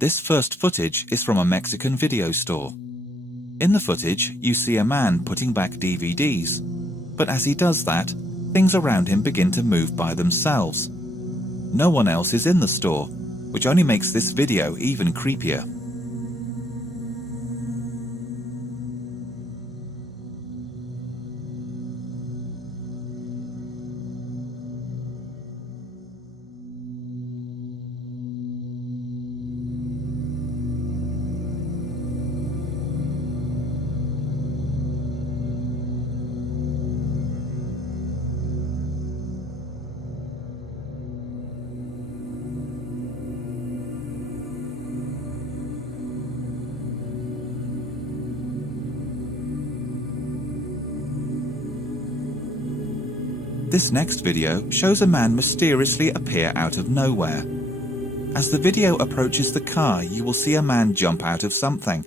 This first footage is from a Mexican video store. In the footage, you see a man putting back DVDs, but as he does that, things around him begin to move by themselves. No one else is in the store, which only makes this video even creepier. This next video shows a man mysteriously appear out of nowhere. As the video approaches the car, you will see a man jump out of something.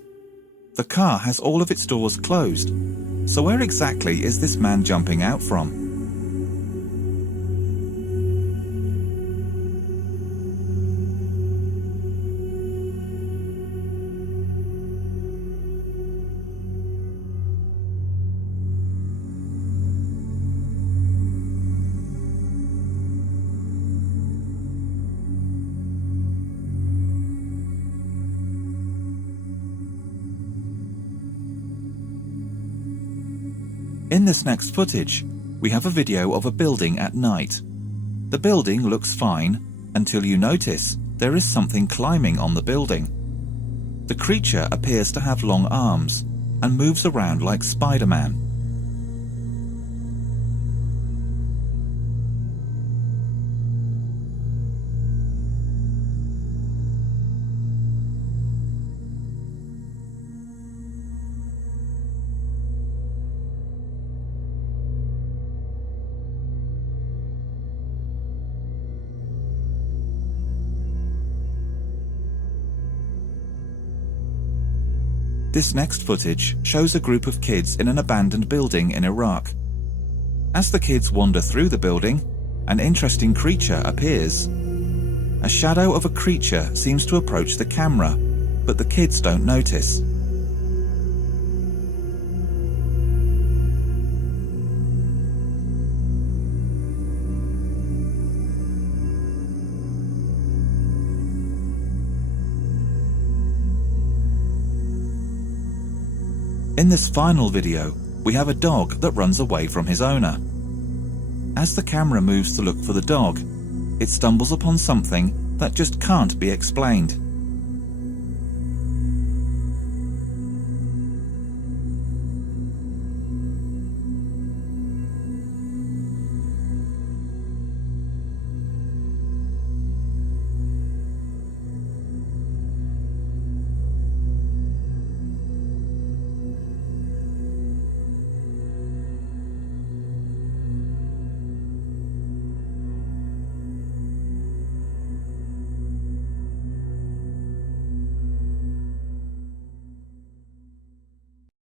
The car has all of its doors closed, so where exactly is this man jumping out from? In this next footage, we have a video of a building at night. The building looks fine until you notice there is something climbing on the building. The creature appears to have long arms and moves around like Spider-Man. This next footage shows a group of kids in an abandoned building in Iraq. As the kids wander through the building, an interesting creature appears. A shadow of a creature seems to approach the camera, but the kids don't notice. In this final video, we have a dog that runs away from his owner. As the camera moves to look for the dog, it stumbles upon something that just can't be explained.